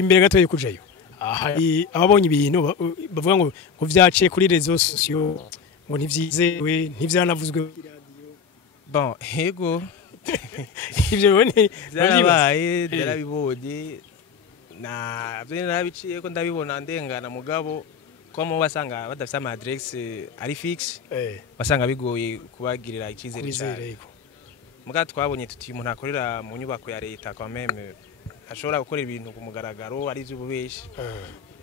imbere gato yo kujayo hari ababonye ibintu bavuga ngo vyaciye kuri réseaux sociaux ngo ntivyizewe ntivyanavuzwe bon yego ivyo bone byarabaye byarabibonye na byo nabiciye ko ndabibona ndengana mugabo ko mu basanga badafite ama adresse ari fixe basanga bigoye kubagirira ikizere cyane muga twabonye tuti umuntu akorera mu nyubako ya leta kwa meme ashobora gukora ibintu ku mugaragaro ari by'ububeshi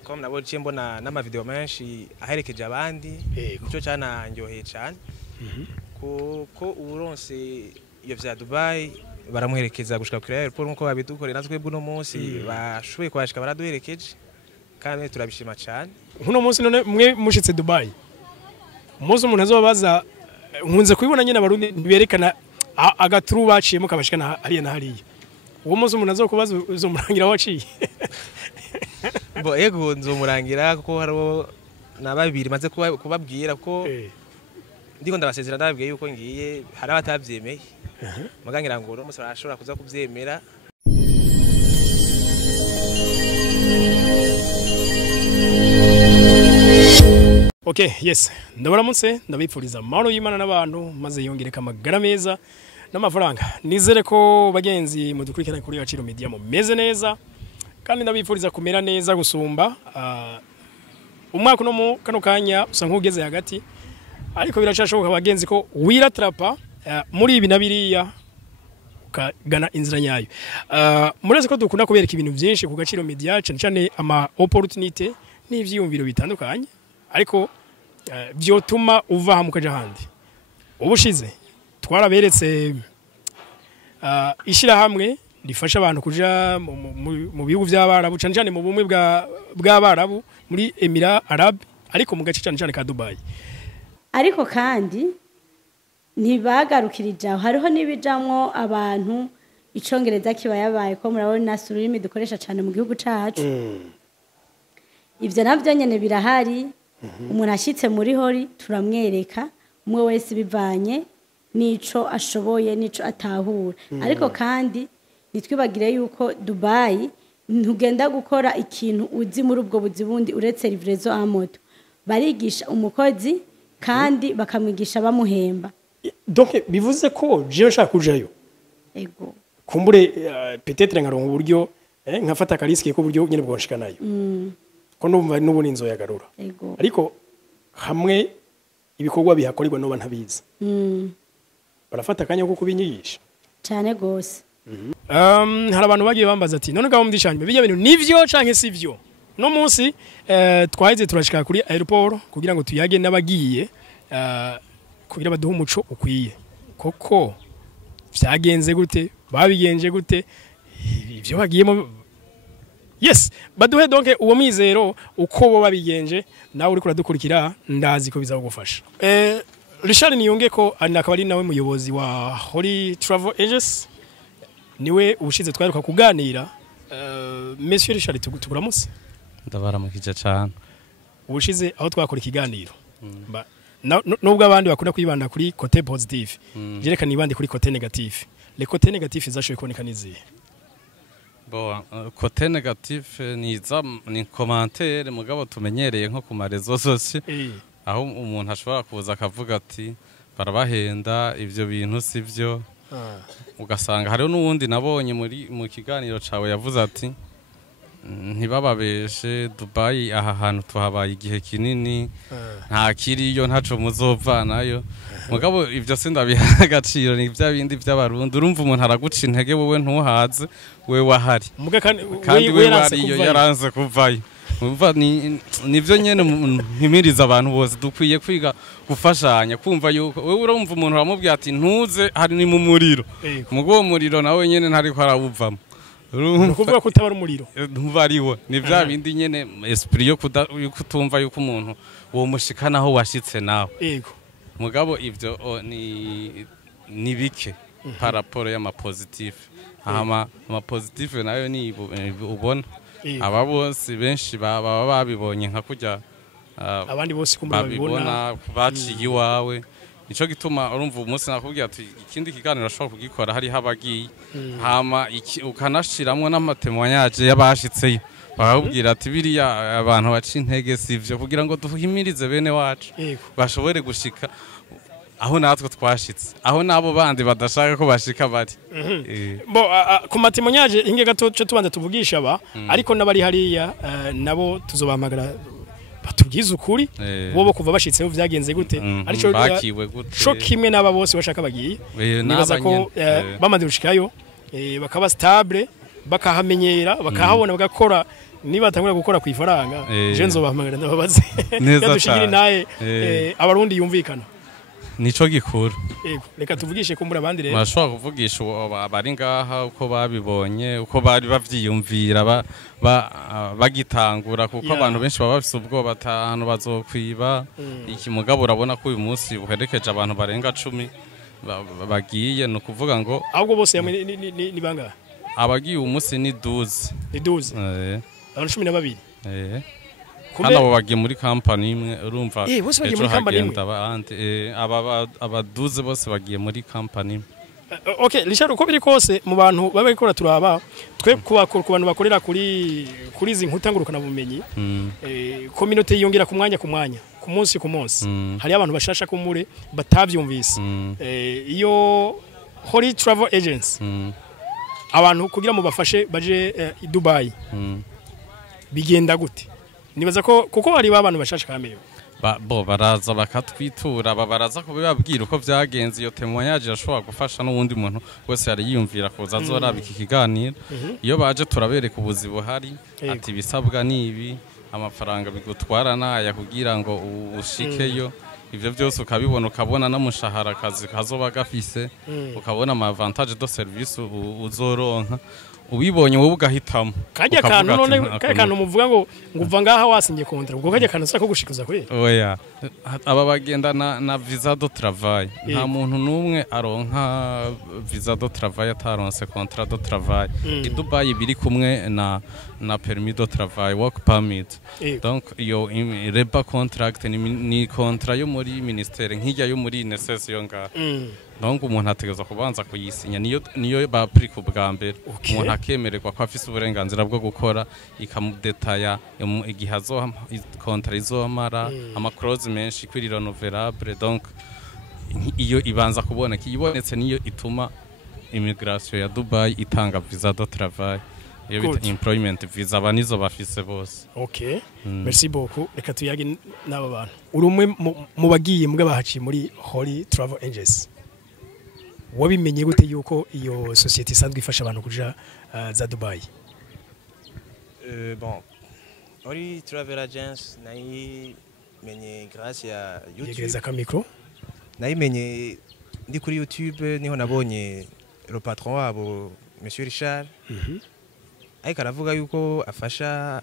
ko nabo ciye mbona n'ama video menshi aherekeje abandi ico cyana ndyoheye cyane ko uronse iyo vya Dubai baramuherekeza gushika kuri airport nkuko babidukoreye natwe bwo no munsi bashoboye kwashika baraduherekeje kandi turabishima cyane nkuno munsi none mwe mushitse Dubai umunsi umuntu azobaza nkunze kubibona nyine abarundi berekana agaturu baciyemo kabashikana hariya na hariya uwo munsi umuntu azokubaza uzomurangira waciye bo ego nzomurangira kuko haro nababiri maze kubabwira ko ndiko ndabasezera ndababwiye yuko ngiye hari abatavyemeye mugangira ngo umunsi barashobora kuza kuvyemera. Okay, yes. Ndabaramutse ndabipfuriza amahoro y'Imana n'abantu maze yongereka amagara meza n'amafaranga. Nizere ko bagenzi mudukurikirana kuri Agaciro Media mumeze neza kandi ndabipfuriza kumera neza gusumba. Umwaka no mu kano kanya usa nk'ugeze hagati ariko biracashoboka bagenzi ko wiratrapa muri ibi nabiriya ukagana inzira nyayo. Mureze ko dukunda kubereka ibintu byinshi ku Gaciro Media cyane ama opportunity n'ivyiyumviro bitandukanye ariko byotuma uva mukaja handi ubushize twaraberetse ishira hamwe rifasha abantu kuja mu bihugu by'abarabu cyane mu bumwe bw'abarabu muri Emira Arab ariko mu gace cyane ka Dubai ariko kandi ntibagarukirije hariho nibijamwo abantu icongereza kibayabaye ko murabona sururimi dukoresha cyane mu gihugu cacu ivyo navyo nyene birahari umuntu ashitse muri hori turamwereka umwe wese bivanye nico ashoboye nico atahura ariko kandi nitwibagire yuko Dubai ntugenda gukora ikintu uzi muri ubwo buzibundi uretse livrezo amoto barigisha umukozi kandi bakamwigisha bamuhemba donc bivuze ko je nshaka kujayo ego kumbure peut-être ngarongo buryo nkafata kariske ko buryo nyene bwonshika nayo ko numva n'ubuni inzo yagarura ariko hamwe ibikorwa bihakorirwa no bantabiza barafata kanya ko kubinyigisha cyane gose hari abantu bagiye bambaza ati none gaho mudishanye bijya bintu nivyo canke sivyo no munsi twaheze turashika kuri airport kugira ngo tuyage nabagiye kugira baduhe umuco ukwiye koko vyagenze gute babigenje gute ivyo bagiyemo. Yes, baduhe donc uwo mwizero uko bo babigenje nawe uri kuradukurikira ndazi ko bizagufasha. Richard Niyonge ko anakaba ari nawe muyobozi wa Holy Travel Agency niwe ubushize twaruka kuganira. Monsieur Richard tuguramutse. Ndabaramukije cyane. Ubushize aho twakora ikiganiro. Nubwo abandi bakunda kwibanda kuri côté positif. Jerekana ibandi kuri côté négatif. Les côtés négatifs zashoye kuboneka nizihe? Bon, côté négatif ni commentaire mugabo tumenyereye nko ku marezo zose aho umuntu ashobora kuza akavuga ati barabahenda ivyo bintu sivyo ugasanga hariho n'uwundi nabonye mu kiganiro cawe yavuze ati ntibababeshe Dubai aha hantu tuhabaye igihe kinini nta kiriyo ntaco muzovanayo mugabo ivyo sindabiha agaciro ni bya bindi by'abarundi urumva umuntu araguca intege wowe ntuhaze we wahari kandi we wariyo yaranze kuvayo umva nivyo nyene mpimiriza abantu bose dukwiye kwiga gufashanya kumva yuko wewe urumva umuntu aramubwira ati ntuze hari ni mu muriro mugo muriro nawe nyene ntari ko arawuvamo nukuvuga ko utabara umuriro ntubariwe ni bya bindi nyene esprit yo kutumva yuko umuntu wo mushikana aho washitse nawe yego mugabo ivyo ni bike paraporo y'ama positive ama positive nayo ni ubona aba bose benshi baba babibonye nka kujya abandi bose kumura babibona baciye iwawe nico gituma urumva umunsi nakubwiye ati ikindi kiganiro ashobora kugikora hari habagiye hama ukanashiramwo n'amatemwanyaje y'abashitseyo bakubwira ati biriya abantu baca intege sivyo kugira ngo duhimirize bene wacu bashobore gushika aho natwe twashitse aho nabo bandi badashaka ko bashika bari bo ku matemonyaje inge gato cyo tubanza tuvugisha aba ariko nabari hariya nabo tuzobahamagara batubwiza ukuri bo kuva bashitseho vyagenze gute arico bakiwe gute sho kimwe n'aba bose bashaka bagiye nibaza ko bamaze gushikayo bakaba stable bakahamenyera bakahabona bagakora niba atangura gukora ku ifaranga je nzobahamagara ndababaze dushigire naye abarundi yumvikana nico gikuru reka tuvugishe kumbura abandi rero bashobora kuvugisha abari ngaha uko babibonye uko bari bavyiyumvira bagitangura kuko abantu benshi baba bafise ubwoba atanu bazokwiba iki mugabo urabona ko uyu munsi buherekeje abantu barenga 10 bagiye no kuvuga ngo ahubwo bose ni bangahe abagiye umunsi ni 12 abantu 12 hano abo bagiye muri company imwe urumva bose bagiye muri company imwe abaduze bose bagiye muri company okay Richard uko biri kose mu bantu baba bariko turaba twe ku bantu bakorera kuri izi nkuta ngurukana bumenyi community yongera ku mwanya ku munsi hari abantu bashasha kumure batavyumvise iyo Holy Travel Agents abantu kugira mu bafashe baje i Dubai bigenda gute nibaza ko kuko hari abantu bashasha kameye bo baraza bakatwitura baraza kubibabwira uko vyagenze iyo témoignage yashobora gufasha n'uwundi muntu wese yari yiyumvira kuza azoraba iki kiganiro iyo baje turabereka ubuzi buhari ati bisabwa nibi amafaranga bigutwara naya kugira ngo ushikeyo ivyo byose ukabibona ukabona n'umushahara kazi kazoba gafise ukabona ama avantage de service uzoronka ubibonye wowe ugahitamo kajya kantu none kantu muvuga ngo nguva ngaha wasinye contrat ubwo kajya kantu sako gushikuza kuri oya aba bagenda na visa de travail nta muntu numwe aronka visa de travail ataronse contrat de travail i Dubai biri kumwe na permis de travail work permit donc iyo reba contract ni contrat yo muri ministère nkijya yo muri NSS yo nga donc umuntu ategeza kubanza kuyisinya niyo ba prix ku bwa mbere umuntu akemererwa ko afise uburenganzira bwo gukora ikamudetaya igihe azoha contrat izomara ama clause menshi kuri renouvelable donc iyo ibanza kuboneka ibonetse niyo ituma immigration ya Dubai itanga visa de travail iyo bita employment visa banizo bafise bose okay merci beaucoup reka tuyage n'aba bantu urumwe mu bagiye mbwa bahaciye muri Holy Travel Agents wabimenye gute yuko iyo societe isanzwe ifasha abantu kuja za Dubai bon Holy Travel Agents nayimenye grâce ya YouTube yegeza ka micro nayimenye ndi kuri YouTube niho nabonye le patron wabo Monsieur Richard ariko aravuga yuko afasha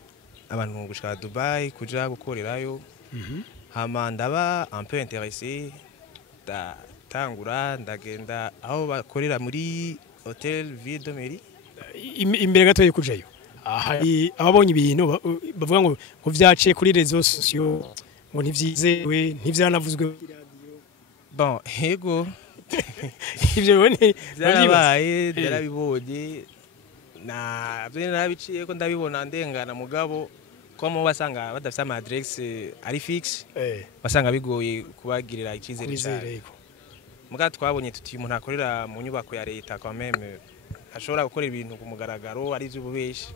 abantu gushika Dubai kuja gukorerayo hama ndaba un peu intéressé tangura ndagenda aho bakorera muri Hotel Ville de Mairie imbere gato yo kujayo ahari ababonye ibintu bavuga ngo vyaciye kuri réseaux sociaux ngo ntivyizewe ntivyanavuzwe bon yego ivyo bone byarabaye byarabibonye na byo nabiciye ko ndabibona ndengana mugabo ko mu basanga badafite ama adresse ari fixe basanga bigoye kubagirira ikizere cyane muga twabonye tuti umuntu akorera mu nyubako ya leta quand même ashobora gukora ibintu ku mugaragaro ari by'ububeshi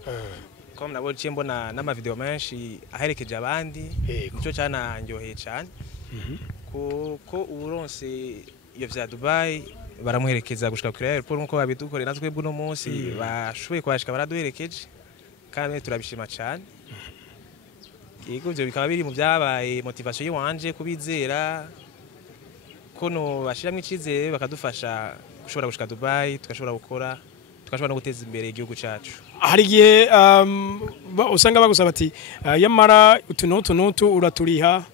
comme nabo ciye mbona n'ama video menshi aherekeje abandi nico cyana ndyoheye cyane ko uronse iyo vya Dubai baramuherekeza gushika kuri airport nko babidukorera natwe bwo no munsi bashoboye kwashika baraduherekeje kandi turabishima cyane yego byo bikaba biri mu byabaye motivation yiwanje kubizera kono bashiramo ikizere bakadufasha gushobora gushika Dubai tukashobora gukora tukashobora no guteza imbere igihugu cyacu hari gihe usanga bagusaba ati yamara utunutu uraturiha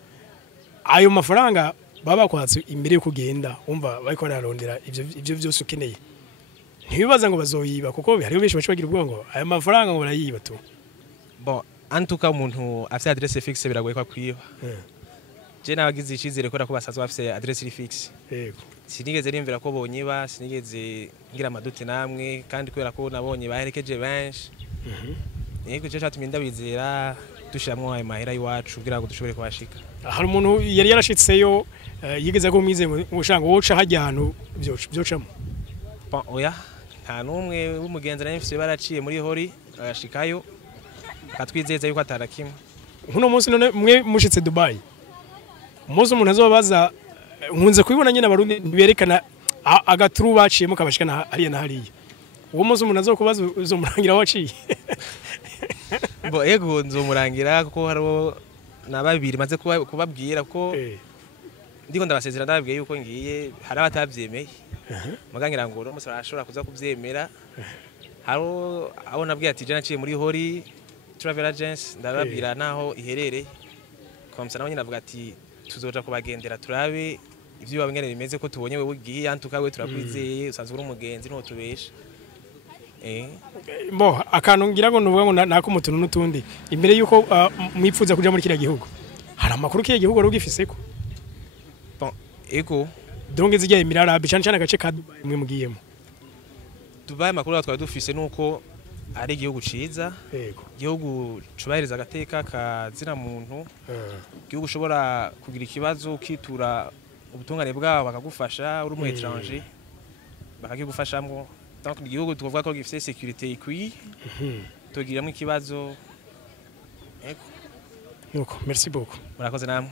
ayo mafaranga baba kwatse imbere yo kugenda umva bariko bararondera ivyo byose ukeneye ntibibaza ngo bazoyiba kuko hariho benshi bagira ubwongo aya mafaranga ngo barayiba tu bon en tout cas umuntu afite adresse fixe biragoye kwa kwiba je nabagize icizere ko basanzwe bafise adresse iri fixe yego sinigeze nimvira ko bonyiba sinigeze ngira amadute namwe kandi kubera ko nabonye baherekeje benshi yego cyo cyatumye ndabizera dushiramwo ayo mahera y'iwacu kugira ngo dushobore kubashika hari umuntu yari yarashitseyo yigeze ko mwize ushanga woca hajya ahantu byocamo oya nta numwe w'umugenzi nari mfise baraciye muri hori agashikayo akatwizeza yuko atarakimwe nkuno munsi none mwe mushitse Dubai umunsi umuntu azobabaza nkunze kubibona nyine abarundi berekana agaturu baciyemo kabashikana hariya na hariya uwo munsi umuntu azokubaza uzomurangira waciye bo ego nzomurangira kuko hariho nababiri maze kubabwira ko ndiko ndabasezera ndababwiye yuko ngiye hari abatavyemeye mugangira ngo uno musara ashobora kuza kuvyemera haro abo nabwiye ati je naciye muri hori travel agency ndababwira naho iherereye komsa nabo nyine avuga ati tuzoja kubagendera turabe ivyo babengene bimeze ko tubonye wewe ugiye antuka we turakwizeye usanzwe uri umugenzi no tubesha bo akantu ngira ngo nuvuga ngo nako mutuntu n'utundi imbere yuko mwipfuza kuja muri kiriya gihugu hari amakuru kiriya gihugu rugifiseko bon ego donc zijya imirara bicana cyane agace ka Dubai mwe mugiyemo Dubai amakuru twari dufise nuko ari igihugu ciza yego igihugu cubahiriza agateka kazina muntu igihugu ushobora kugira ikibazo ukitura ubutungane bwabo bakagufasha uri mu étranger bakagufashamwo donc igihugu tuvuga ko gifite sécurité ikwiye tugiramo ikibazo nuko merci beaucoup murakoze namwe